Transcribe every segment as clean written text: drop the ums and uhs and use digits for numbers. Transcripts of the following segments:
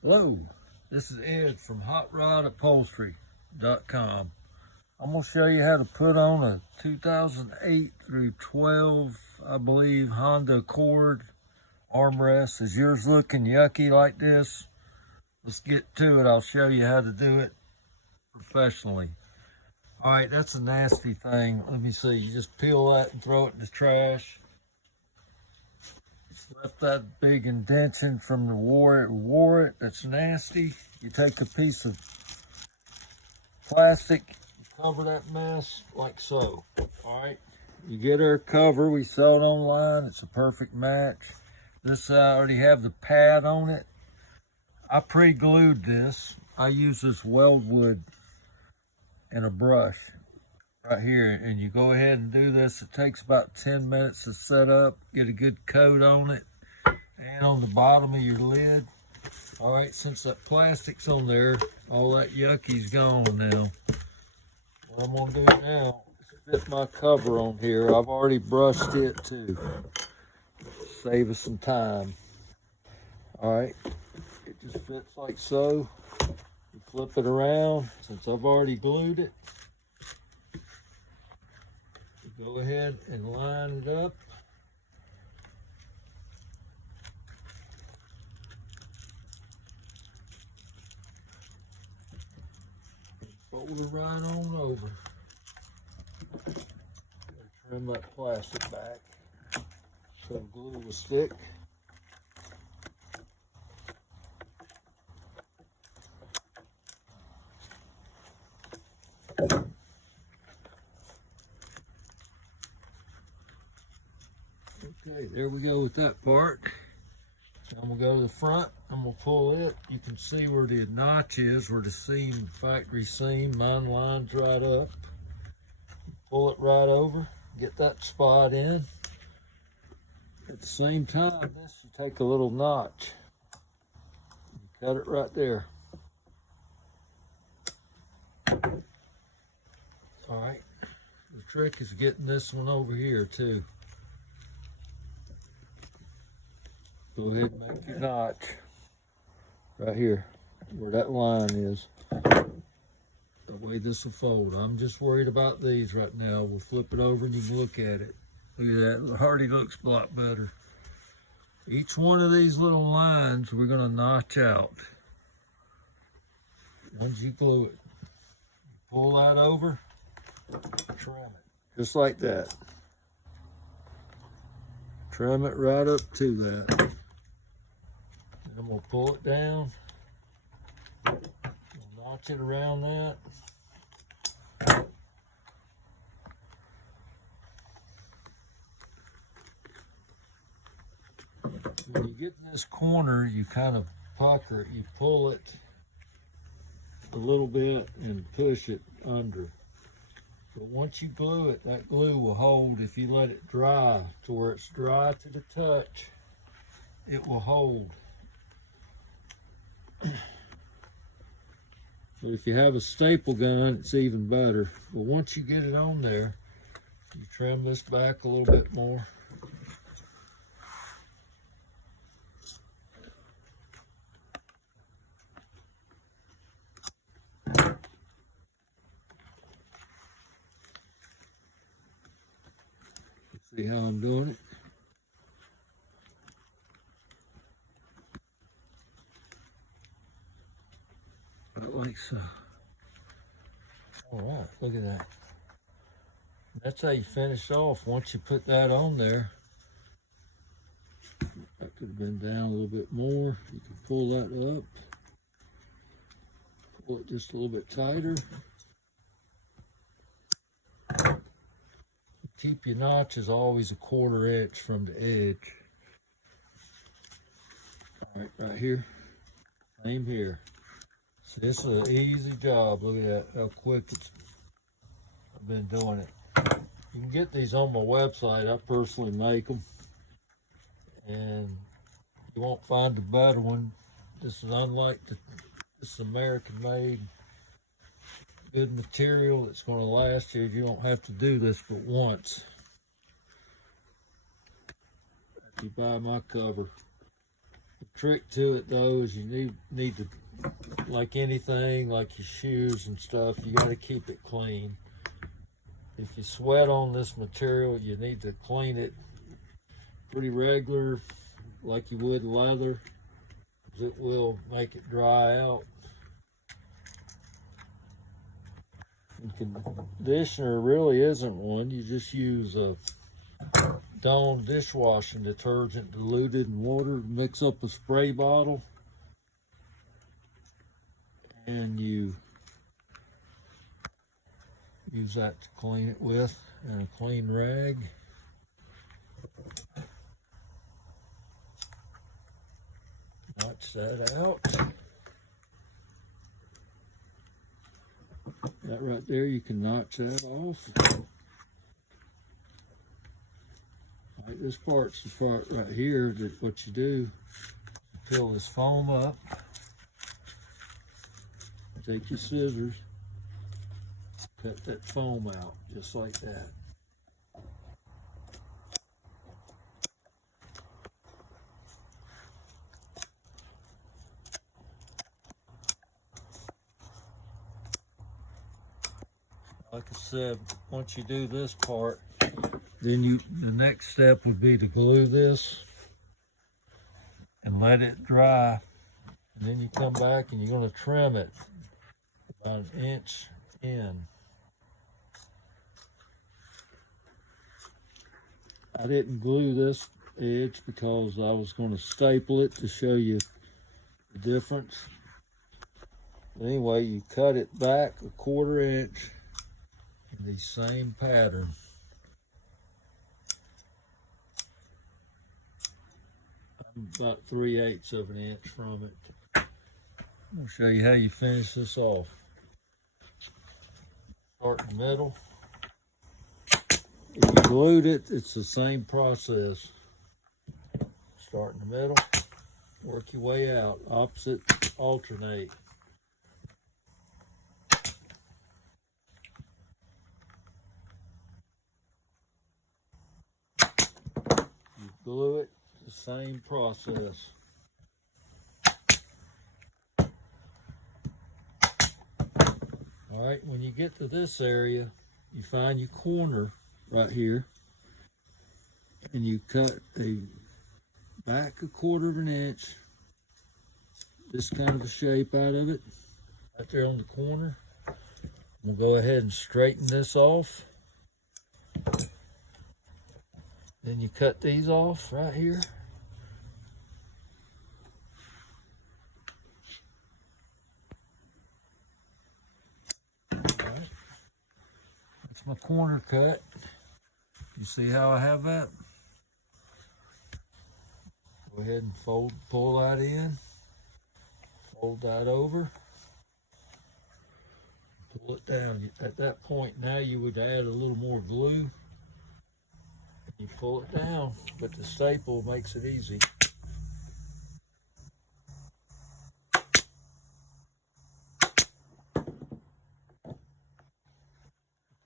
Hello, this is Ed from HotRodUpholstery.com. I'm going to show you how to put on a 2008 through 12, I believe, Honda Accord armrest. Is yours looking yucky like this? Let's get to it. I'll show you how to do it professionally. All right, that's a nasty thing. Let me see. You just peel that and throw it in the trash. It's left that big indentation from the wore it. That's nasty. You take a piece of plastic, cover that mess like so. All right, you get our cover. We saw it online. It's a perfect match. This I already have the pad on it. I pre-glued this. I use this weldwood and a brush right here, and you go ahead and do this. It takes about 10 minutes to set up, get a good coat on it and on the bottom of your lid. All right, since that plastic's on there, all that yucky's gone now. What I'm gonna do now is fit my cover on here. I've already brushed it too. Save us some time. All right, it just fits like so. You flip it around. Since I've already glued it, you go ahead and line it up. Fold it right on over. Trim that plastic back so the glue will stick. Okay, there we go with that part. Now I'm gonna go to the front. I'm gonna pull it. You can see where the notch is, where the seam, factory seam, mine lines right up. Pull it right over, get that spot in. At the same time, this, you take a little notch. You cut it right there. All right, the trick is getting this one over here too. Go ahead and make your notch right here where that line is. That way this will fold. I'm just worried about these right now. We'll flip it over and you can look at it. Look at that, it already looks a lot better. Each one of these little lines we're gonna notch out. Once you glue it, pull that over, trim it, just like that. Trim it right up to that. Then we'll pull it down, we'll notch it around that. When you get in this corner, you kind of pucker it, you pull it a little bit and push it under. But once you glue it, that glue will hold. If you let it dry to where it's dry to the touch, it will hold. So if you have a staple gun, it's even better. But once you get it on there, you trim this back a little bit more. See how I'm doing it? Right like so. All right, look at that. That's how you finish off. Once you put that on there, that could have been down a little bit more. You can pull that up. Pull it just a little bit tighter. Keep your notches always a 1/4 inch from the edge. All right, right here. Same here. So this is an easy job. Look at that, how quick I've been doing it. You can get these on my website. I personally make them. And you won't find a better one. This is unlike this is American made. Good material that's going to last you. You don't have to do this but once. If you buy my cover, trick to it though is you need to, like anything, like your shoes and stuff, you got to keep it clean. If you sweat on this material, you need to clean it pretty regular, like you would leather. It will make it dry out. Conditioner really isn't one. You just use a Dawn dishwashing detergent diluted in water, mix up a spray bottle, and you use that to clean it with, and a clean rag. Notch that out. That right there, you can notch that off. Right, this part's the part right here that what you do, fill this foam up. Take your scissors, cut that foam out just like that. Like I said, once you do this part, then the next step would be to glue this and let it dry. And then you come back and you're going to trim it about 1 inch in. I didn't glue this edge because I was going to staple it to show you the difference. But anyway, you cut it back 1/4 inch in the same pattern. I'm about 3/8 of an inch from it. I'll show you how you finish this off. Start in the middle. If you glued it, it's the same process. Start in the middle, work your way out, opposite, alternate. You glue it, the same process. All right, when you get to this area, you find your corner right here, and you cut a back 1/4 of an inch, this kind of a shape out of it, right there on the corner. We'll go ahead and straighten this off. Then you cut these off right here. That's my corner cut. You see how I have that? Go ahead and pull that in, fold that over, pull it down. At that point now you would add a little more glue. You pull it down, but the staple makes it easy.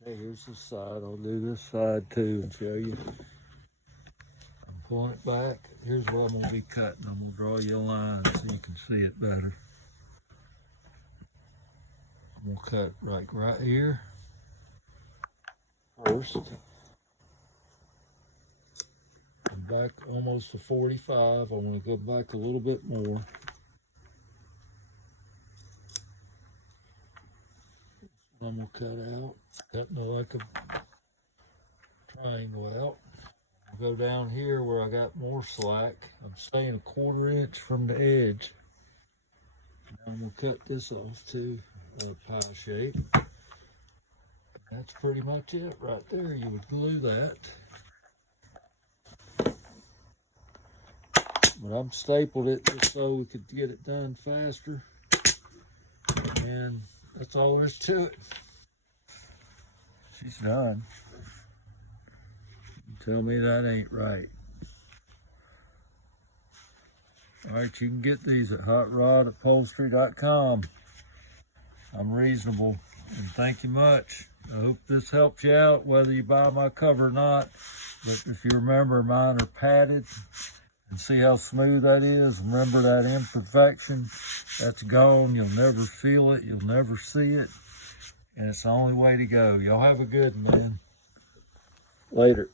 Okay, here's the side. I'll do this side too and show you. I'm pulling it back. Here's where I'm going to be cutting. I'm going to draw you a line so you can see it better. I'm going to cut right here first. I'm back almost to 45. I want to go back a little bit more. I'm going to cut out, cutting like a triangle out. I'll go down here where I got more slack. I'm staying 1/4 inch from the edge. Now I'm going to cut this off to a pie shape. That's pretty much it right there. You would glue that. But I'm stapled it just so we could get it done faster. And that's all there is to it. She's done. Tell me that ain't right. All right, you can get these at HotRodUpholstery.com. I'm reasonable, and thank you much. I hope this helps you out, whether you buy my cover or not. But if you remember, mine are padded. And see how smooth that is? Remember that imperfection? That's gone. You'll never feel it. You'll never see it. And it's the only way to go. Y'all have a good one, man. Later.